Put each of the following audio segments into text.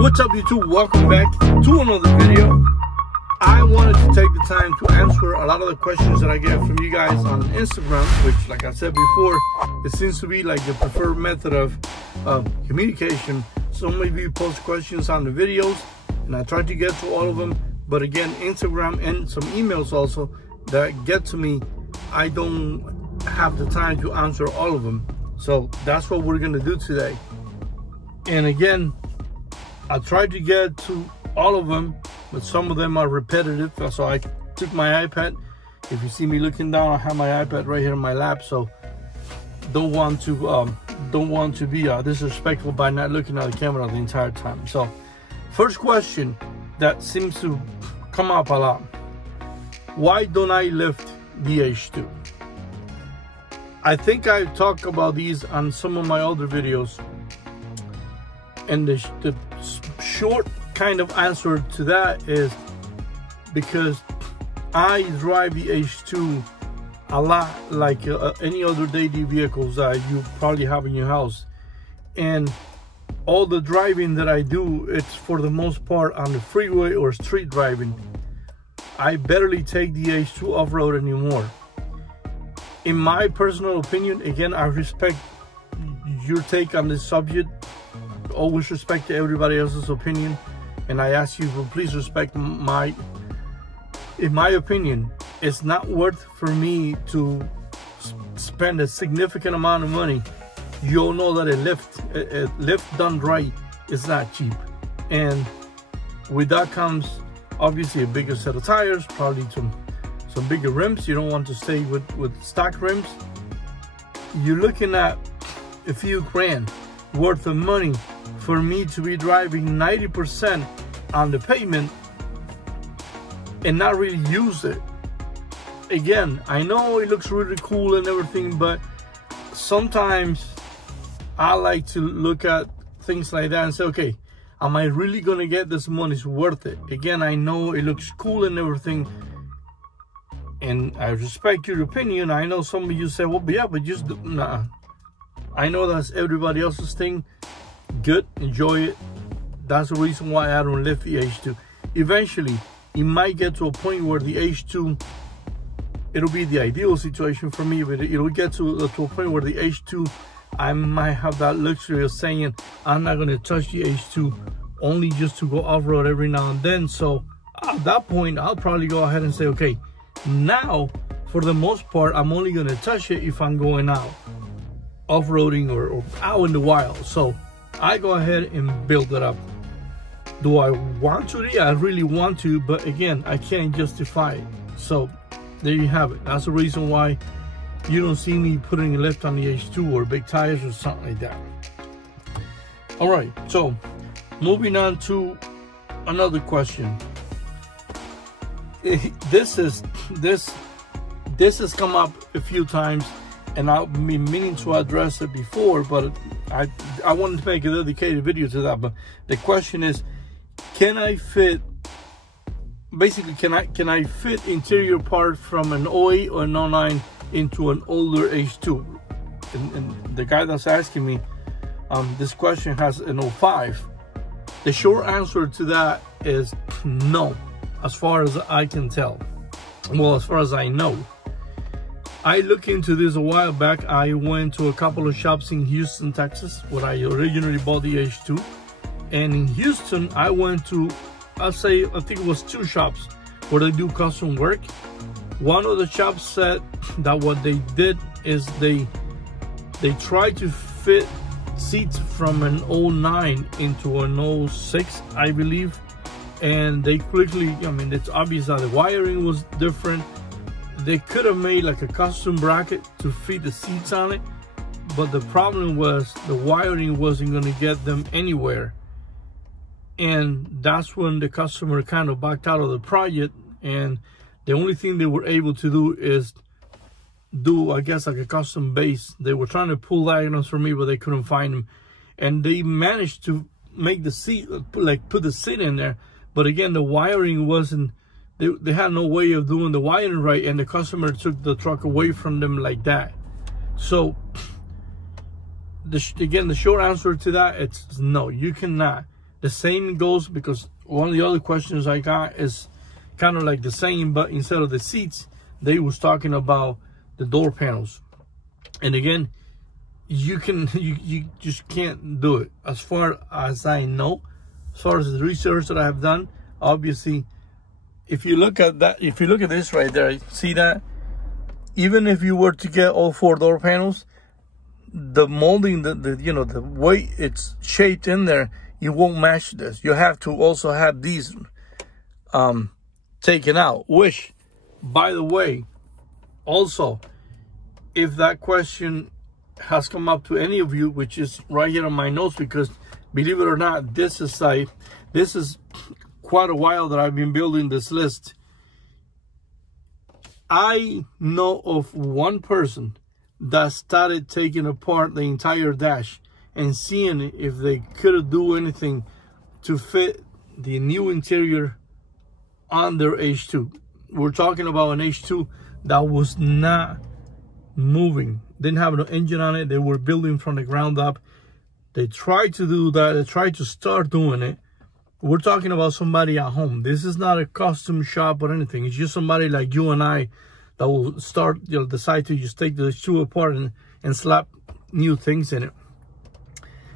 What's up, YouTube? Welcome back to another video. I wanted to take the time to answer a lot of the questions that I get from you guys on Instagram, which, like I said before, it seems to be like the preferred method of communication. Some of you post questions on the videos, and I try to get to all of them. But again, Instagram and some emails also that get to me, I don't have the time to answer all of them. So that's what we're gonna do today. And again, I tried to get to all of them, but some of them are repetitive. So I took my iPad. If you see me looking down, I have my iPad right here in my lap. So don't want to be disrespectful by not looking at the camera the entire time. So first question that seems to come up a lot: why don't I lift the H2? I think I talked about these on some of my other videos, and the short kind of answer to that is because I drive the H2 a lot like any other daily vehicles that you probably have in your house, and all the driving that I do, it's for the most part on the freeway or street driving. I barely take the H2 off-road anymore. In my personal opinion, again, I respect your take on this subject. Always respect everybody else's opinion, and I ask you to please respect my. In my opinion, it's not worth for me to spend a significant amount of money. You all know that a lift done right is not cheap, and with that comes obviously a bigger set of tires, probably some bigger rims. You don't want to stay with stock rims. You're looking at a few grand worth of money for me to be driving 90% on the pavement and not really use it. Again, I know it looks really cool and everything, but sometimes I like to look at things like that and say, okay, am I really gonna get this money's worth it? Again, I know it looks cool and everything, and I respect your opinion. I know some of you say, well, yeah, but just nah. I know that's everybody else's thing. Good, enjoy it. That's the reason why I don't lift the H2. Eventually, it might get to a point where the H2, it'll be the ideal situation for me, but it'll get to a point where the H2, I might have that luxury of saying, I'm not gonna touch the H2, only just to go off-road every now and then. So at that point, I'll probably go ahead and say, okay, now, for the most part, I'm only gonna touch it if I'm going out off-roading or out in the wild. So I go ahead and build it up. Do I want to? Yeah, I really want to, but again, I can't justify it. So there you have it. That's the reason why you don't see me putting a lift on the H2 or big tires or something like that. All right, so moving on to another question. This has come up a few times, and I've been meaning to address it before, but I wanted to make a dedicated video to that. But the question is, can I fit interior parts from an 08 or an 09 into an older H2? And the guy that's asking me this question has an 05. The short answer to that is no, as far as I can tell. Well, as far as I know. I looked into this a while back. I went to a couple of shops in Houston, Texas, where I originally bought the H2. And in Houston, I went to, I think it was 2 shops where they do custom work. One of the shops said that what they did is they tried to fit seats from an 09 into an 06, I believe. And they quickly, I mean, it's obvious that the wiring was different. They could have made like a custom bracket to fit the seats on it, but the problem was the wiring wasn't going to get them anywhere. And that's when the customer kind of backed out of the project, and the only thing they were able to do is do, I guess, like a custom base. They were trying to pull diagrams for me, but they couldn't find them, and they managed to make the seat, like put the seat in there, but again, the wiring wasn't, they had no way of doing the wiring right, and the customer took the truck away from them like that. So again, the short answer to that, it's no, you cannot The same goes, because one of the other questions I got is kind of like the same, but instead of the seats, they was talking about the door panels. And again, you just can't do it. As far as I know, as far as the research that I have done, obviously, if you look at that, if you look at this right there, see that? Even if you were to get all 4 door panels, the molding, the way it's shaped in there, you won't match this. You have to also have these taken out, which, by the way, also, if that question has come up to any of you, which is right here on my notes, because believe it or not, this is quite a while that I've been building this list. I know of one person that started taking apart the entire dash and seeing if they could do anything to fit the new interior on their H2. We're talking about an H2 that was not moving, didn't have no engine on it. They were building from the ground up. They tried to do that. They tried to start doing it. We're talking about somebody at home. This is not a custom shop or anything. It's just somebody like you and I that will start, decide to just take the shoe apart and slap new things in it.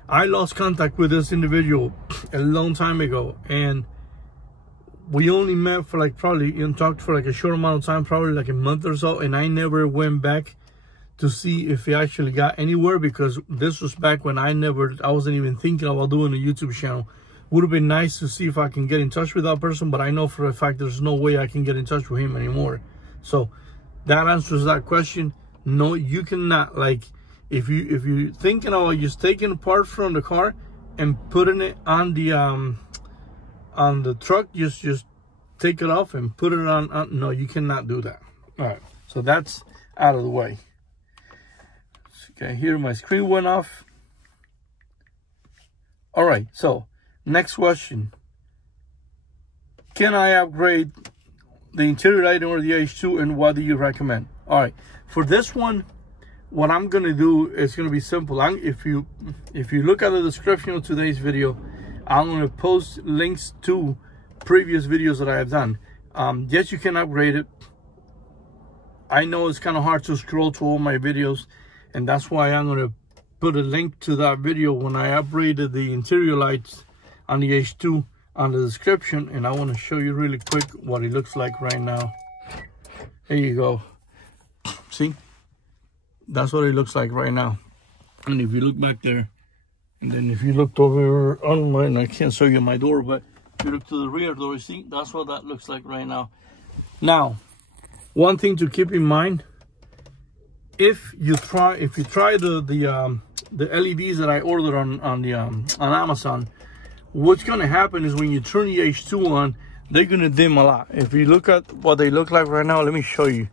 I lost contact with this individual a long time ago, and we only met for like probably, talked for like a short amount of time, probably like a month or so, and I never went back to see if he actually got anywhere, because this was back when I wasn't even thinking about doing a YouTube channel. Would have been nice to see if I can get in touch with that person, but I know for a fact there's no way I can get in touch with him anymore. So that answers that question. No, you cannot. Like, if you're thinking about just taking apart from the car and putting it on the truck, just take it off and put it on. No, you cannot do that. All right, so that's out of the way. Okay, here my screen went off. All right, so next question. Can I upgrade the interior lighting or the H2, and what do you recommend? All right, for this one, what I'm gonna do is gonna be simple. If you look at the description of today's video, I'm gonna post links to previous videos that I have done. Yes, you can upgrade it. I know it's kind of hard to scroll through all my videos, and that's why I'm gonna put a link to that video when I upgraded the interior lights on the H2 on the description, and I want to show you really quick what it looks like right now. There you go. See, that's what it looks like right now. And if you look back there, and then if you looked over on mine, I can't show you my door, but if you look to the rear door, see, that's what that looks like right now. Now, one thing to keep in mind, if you try the LEDs that I ordered on Amazon, what's going to happen is when you turn the H2 on, they're going to dim a lot. If you look at what they look like right now, let me show you.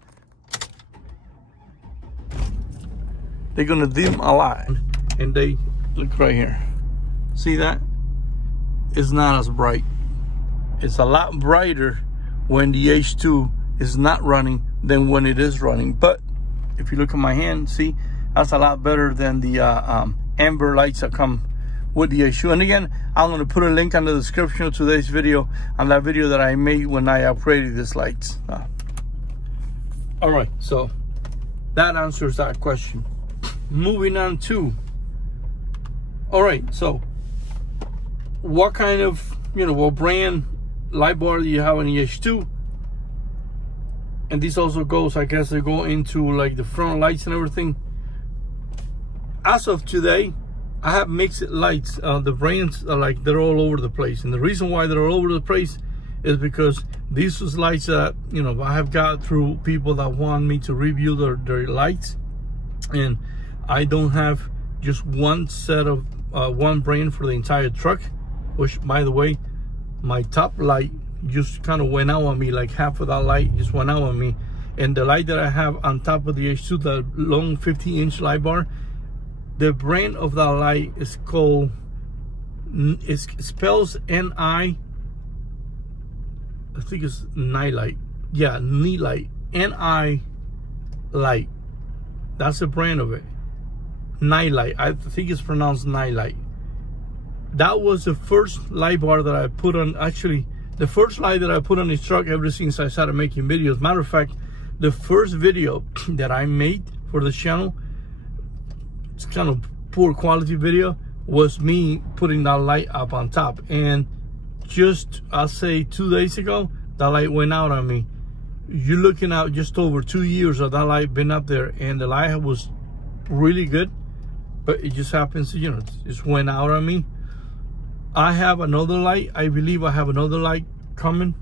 They're going to dim a lot, and they look right here. See that? It's not as bright. It's a lot brighter when the H2 is not running than when it is running. But if you look at my hand, see, that's a lot better than the amber lights that come with the H2. And again, I'm going to put a link on the description of today's video, on that video that I made when I upgraded these lights. All right, so that answers that question. Moving on to, all right, so what kind of, what brand light bar do you have on the H2? And this also goes, I guess they go into like the front lights and everything. As of today, I have mixed lights. The brands are like, they're all over the place. And the reason why they're all over the place is because these was lights that, I have got through people that want me to review their lights. And I don't have just one set of, one brand for the entire truck, which, by the way, my top light just kind of went out on me. Like half of that light just went out on me. And the light that I have on top of the H2, the long 50-inch light bar, the brand of that light is called, it spells N-I, I think it's Nilight. Yeah, Nilight. N-I light. That's the brand of it. Nilight. I think it's pronounced Nilight. that was the first light bar that I put on, actually the first light that I put on this truck ever since I started making videos. Matter of fact, the first video that I made for this channel, it's kind of poor quality video, was me putting that light up on top. And just, I'll say 2 days ago, that light went out on me. You're looking at just over 2 years of that light been up there, and the light was really good, but it just happens to, you know, just went out on me. I have another light. I believe I have another light coming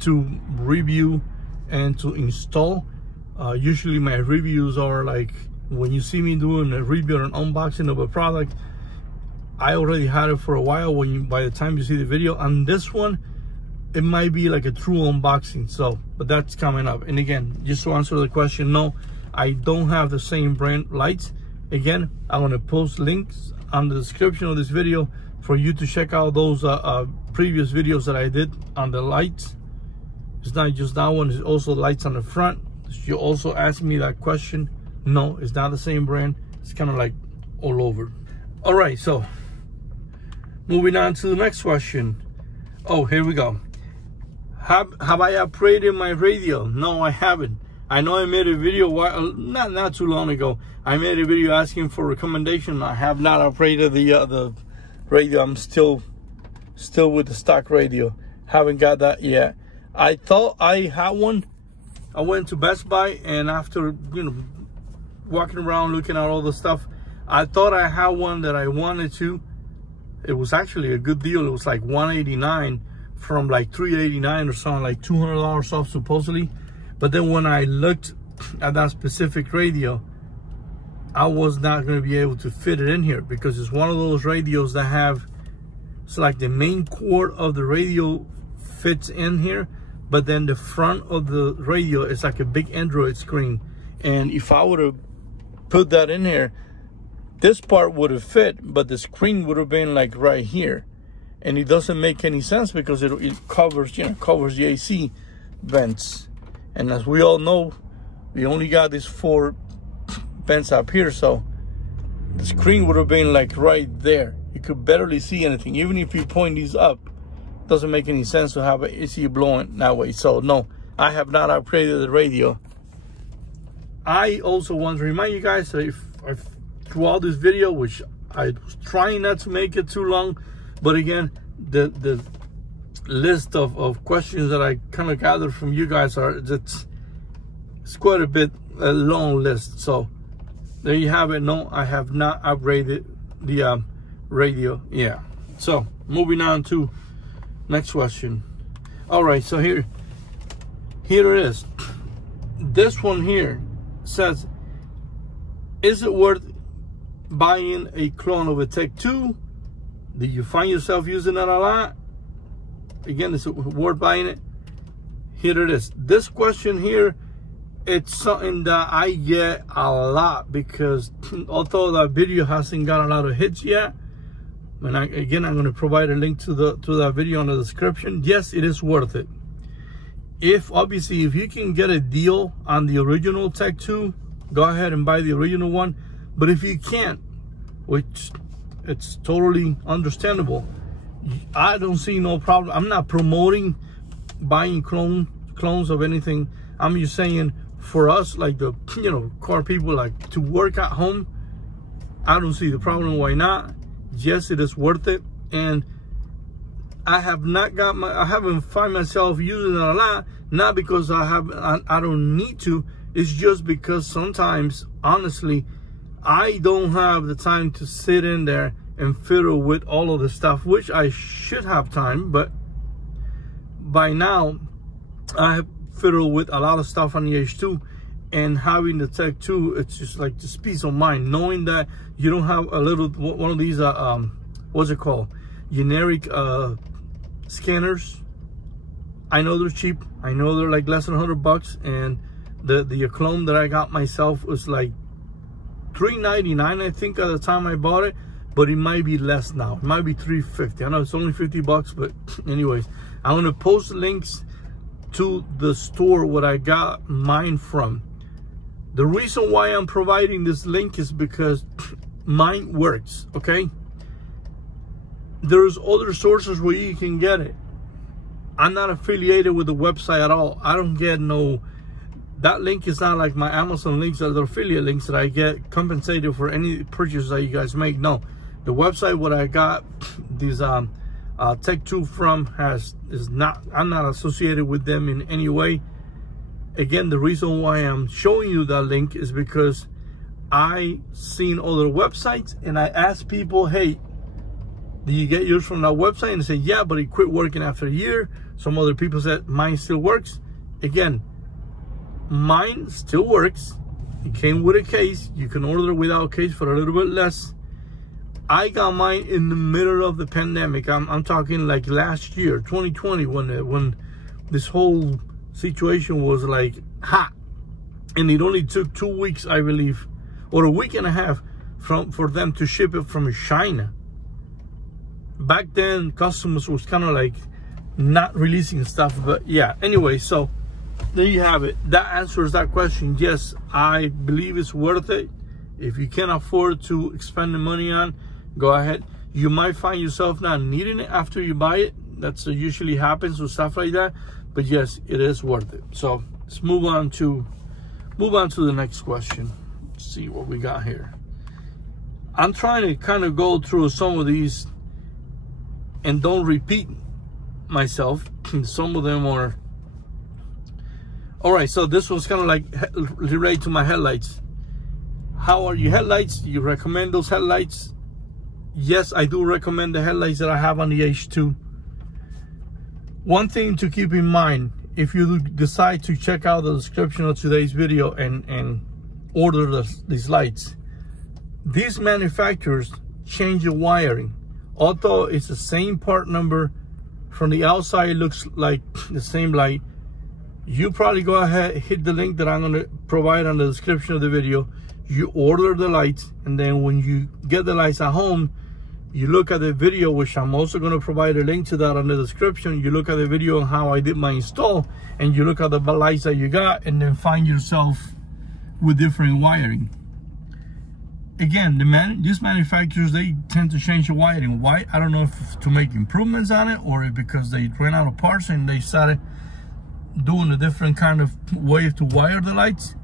to review and to install. Usually my reviews are like, when you see me doing a review or an unboxing of a product, I already had it for a while by the time you see the video. On this one, it might be like a true unboxing, so, but that's coming up. And again, just to answer the question, no, I don't have the same brand lights. Again, I'm gonna post links on the description of this video for you to check out those previous videos that I did on the lights. It's not just that one, it's also lights on the front. You also asked me that question. No, it's not the same brand. It's kind of like all over. All right, so moving on to the next question. Oh, here we go. Have I upgraded my radio? No, I haven't. I know I made a video not too long ago. I made a video asking for recommendation. I have not upgraded the radio. I'm still with the stock radio. Haven't got that yet. I thought I had one. I went to Best Buy, and after, you know, walking around looking at all the stuff, I thought I had one that I wanted to. It was actually a good deal. It was like $189 from like $389 or something, like $200 off supposedly. But then when I looked at that specific radio, I was not going to be able to fit it in here, because it's one of those radios that have, it's like the main cord of the radio fits in here, but then the front of the radio is like a big Android screen. And if I would have put that in here, this part would have fit, but the screen would have been like right here. And it doesn't make any sense, because it covers, you know, covers the AC vents. And as we all know, we only got these 4 vents up here, so the screen would have been like right there. You could barely see anything. Even if you point these up, it doesn't make any sense to have AC blowing that way. So no, I have not upgraded the radio. I also want to remind you guys that if throughout this video, which I was trying not to make it too long, but again, the list of questions that I kind of gathered from you guys it's quite a long list. So there you have it. No, I have not upgraded the radio. Yeah. So moving on to next question. All right, so here it is. This one here says, is it worth buying a clone of a Tech 2? Do you find yourself using it a lot? Again, is it worth buying it? Here it is. This question here, it's something that I get a lot, because although that video hasn't got a lot of hits yet, and again, I'm going to provide a link to that video in the description. Yes, it is worth it. Obviously, if you can get a deal on the original Tech 2, go ahead and buy the original one. But if you can't, which it's totally understandable, I don't see no problem. I'm not promoting buying clones of anything. I'm just saying, for us, like the, you know, car people, like to work at home, I don't see the problem. Why not? Yes, it is worth it. And I haven't find myself using it a lot, not because I don't need to. It's just because sometimes, honestly, I don't have the time to sit in there and fiddle with all of the stuff, which I should have time, but by now I have fiddled with a lot of stuff on the H2, and having the Tech 2, it's just like this peace of mind, knowing that you don't have a little one of these what's it called, generic scanners. I know they're cheap. I know they're like less than $100, and the clone that I got myself was like $3.99, I think, at the time I bought it, but it might be less now. It might be $3.50. I know it's only $50, but anyways, I'm gonna post links to the store where I got mine from. The reason why I'm providing this link is because mine works, okay? there's other sources where you can get it. I'm not affiliated with the website at all. I don't get no, that link is not like my Amazon links or the affiliate links that I get compensated for any purchase that you guys make. No, the website what I got these tech tool from I'm not associated with them in any way. Again, the reason why I'm showing you that link is because I seen other websites and I asked people, hey, do you get yours from that website? And they say, yeah, but it quit working after a year. Some other people said mine still works. Again, mine still works. It came with a case. You can order it without a case for a little bit less. I got mine in the middle of the pandemic. I'm talking like last year, 2020, when this whole situation was like hot. And it only took 2 weeks, I believe, or a week and a half for them to ship it from China. Back then, customers was kind of like not releasing stuff, but yeah. Anyway, so there you have it. That answers that question. Yes, I believe it's worth it. If you can afford to expend the money on, go ahead. You might find yourself not needing it after you buy it. That's usually happens with stuff like that. But yes, it is worth it. So let's move on to the next question. Let's see what we got here. I'm trying to kind of go through some of these and don't repeat myself. Some of them are all right. So this one's kind of like related to my headlights. How are your headlights? Do you recommend those headlights? Yes, I do recommend the headlights that I have on the H2. One thing to keep in mind, if you decide to check out the description of today's video and order these lights, these manufacturers change the wiring. Although it's the same part number, from the outside it looks like the same light. You probably go ahead, hit the link that I'm going to provide on the description of the video. You order the lights, and then when you get the lights at home, you look at the video, which I'm also going to provide a link to that on the description. You look at the video on how I did my install, and you look at the lights that you got, and then find yourself with different wiring. Again, these manufacturers, they tend to change the wiring. Why? I don't know if to make improvements on it, or if because they ran out of parts and they started doing a different kind of way to wire the lights.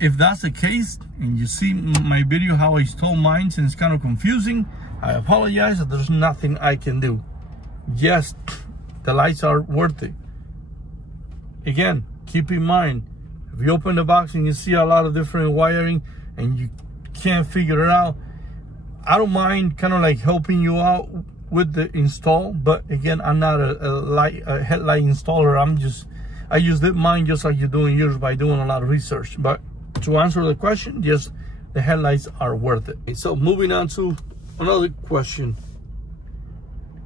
If that's the case, and you see my video how I installed mine, and it's kind of confusing, I apologize. There's nothing I can do. Yes, the lights are worth it. Again, keep in mind, if you open the box and you see a lot of different wiring and you can't figure it out, I don't mind kind of like helping you out with the install. But again, I'm not a headlight installer. I use mine just like you're doing yours by doing a lot of research. But to answer the question, yes, the headlights are worth it. So moving on to another question.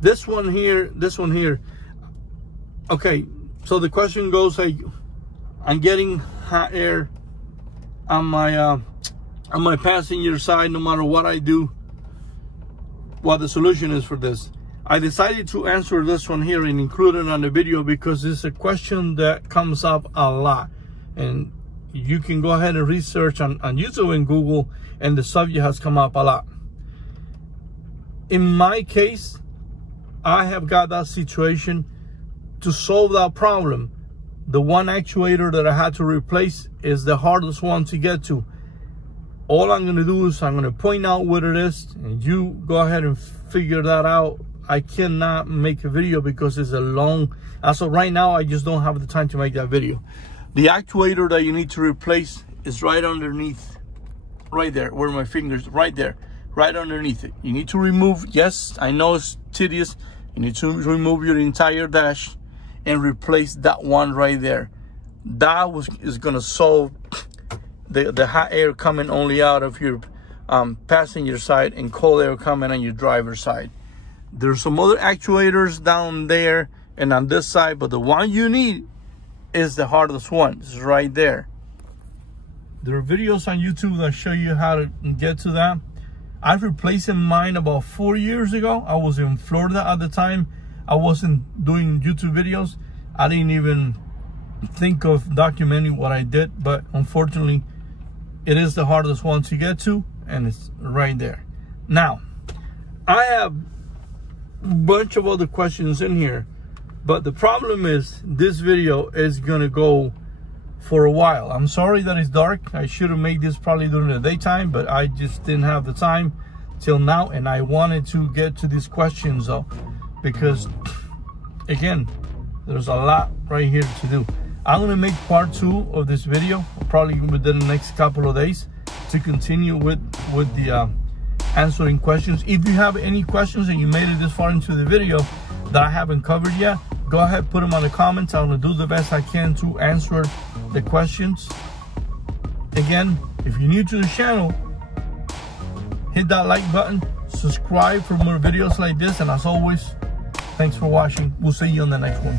This one here. Okay, so the question goes like, I'm getting hot air on my passenger side no matter what I do. What the solution is for this. I decided to answer this one here and include it on the video because it's a question that comes up a lot, and you can go ahead and research on YouTube and Google, and the subject has come up a lot. In my case, I have got that situation. To solve that problem, the one actuator that I had to replace is the hardest one to get to. All I'm going to do is I'm going to point out what it is, and you go ahead and figure that out. I cannot make a video because it's a long, as of right now, I just don't have the time to make that video. The actuator that you need to replace is right underneath, right there, where my fingers, right there, right underneath it. You need to remove, yes, I know it's tedious, you need to remove your entire dash and replace that one right there. That is going to solve the hot air coming only out of your passenger side and cold air coming on your driver's side. There's some other actuators down there and on this side, but the one you need is the hardest one. It's right there. There are videos on YouTube that show you how to get to that. I've replaced mine about 4 years ago. I was in Florida at the time. I wasn't doing YouTube videos. I didn't even think of documenting what I did, but unfortunately, it is the hardest one to get to, and it's right there. Now, I have bunch of other questions in here, but the problem is this video is gonna go for a while. I'm sorry that it's dark. I should have made this probably during the daytime, but I just didn't have the time till now, and I wanted to get to these questions though, because again, there's a lot right here to do. I'm gonna make part 2 of this video probably within the next couple of days to continue with the answering questions. If you have any questions and you made it this far into the video that I haven't covered yet, go ahead, put them on the comments. I'm gonna do the best I can to answer the questions. Again, if you're new to the channel, hit that like button, subscribe for more videos like this, and as always, thanks for watching. We'll see you on the next one.